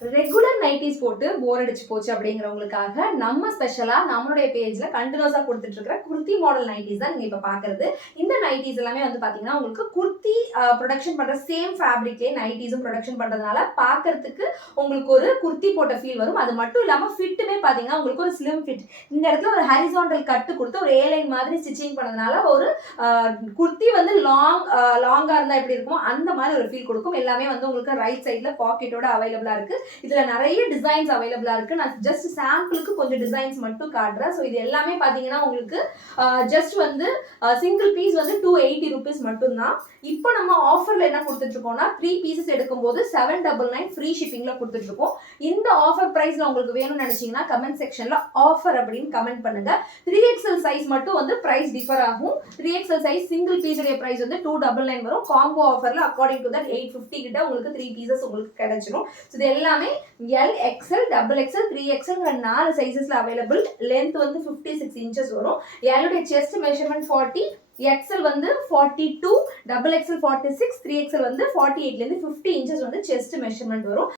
Regular nighties போட்டு போர் அடிச்சு போச்சு அப்படிங்கிறவங்களுக்காக நம்ம ஸ்பெஷலா நம்மளுடைய பேஜ்ல கண்டினியூஸா கொடுத்துட்டு இருக்கிற குர்த்தி மாடல் நைட்டிஸ் தான் நீங்க இப்ப பாக்குறது. இந்த நைட்டிஸ் எல்லாமே வந்து பாத்தீங்கன்னா உங்களுக்கு குர்த்தி ப்ரொடக்ஷன் பண்ற சேம் ஃபேப்ரிக்லேயே நைட்டிஸும் ப்ரொடக்ஷன் பண்றதுனால பாக்குறதுக்கு உங்களுக்கு ஒரு குர்த்தி போட்ட ஃபீல் வரும். அது மட்டும் இல்லாம ஃபிட்டுமே பாத்தீங்கன்னா உங்களுக்கு ஒரு ஸ்லிம் ஃபிட். இந்த இடத்துல ஒரு ஹரிசாண்டல் கட்டு கொடுத்து ஒரு ஏலைன் மாதிரி ஸ்டிச்சிங் பண்ணதுனால ஒரு குர்த்தி வந்து லாங்கா இருந்தா எப்படி இருக்குமோ அந்த மாதிரி ஒரு ஃபீல் கொடுக்கும். எல்லாமே வந்து உங்களுக்கு ரைட் சைட்ல பாக்கெட்டோட அவைலபிளா இருக்கு. இதுல நிறைய டிசைன்ஸ் அவைலபிளா இருக்கு. நான் ஜஸ்ட் சாம்பிளுக்கு கொஞ்சம் டிசைன்ஸ் மட்டும் காட்டுறேன். ஸோ இது எல்லாமே பாத்தீங்கன்னா உங்களுக்கு ஜஸ்ட் வந்து சிங்கிள் பீஸ் வந்து 280 rupees மட்டும்தான். இப்போ நம்ம ஆஃபர்ல என்ன கொடுத்துட்டு இருக்கோம்னா 3 pieces எடுக்கும்போது 799 ஃப்ரீ ஷிப்பிங்ல கொடுத்துட்டு இருக்கோம். இந்த ஆஃபர் பிரைஸ்ல உங்களுக்கு வேணும்னு நினைச்சீங்கன்னா கமெண்ட் செக்ஷன்ல ஆஃபர் அப்படின்னு கமெண்ட் பண்ணுங்க. 3XL சைஸ் மட்டும் வந்து பிரைஸ் டிஃபர் ஆகும். 3XL சைஸ் சிங்கிள் பீஸ் உடைய பிரைஸ் வந்து 299 வரும். காம்போ ஆஃபர்ல அக்கார்டிங் டு தட் 850 கிட்ட உங்களுக்கு 3 pieces உங்களுக்கு கிடைச்சிடும். இது எல்லாமே L, XL, XXL, 3XL 4 சைஸஸ்ல அவைலபிள். லென்த் வந்து 56 inches வரும். L உடைய செஸ்ட் மெஷர்மெண்ட் 40, XL வந்து 42, XXL 46, 3XL வந்து 48 ல இருந்து 50 inches வந்து செஸ்ட் மெஷர்மெண்ட் வரும்.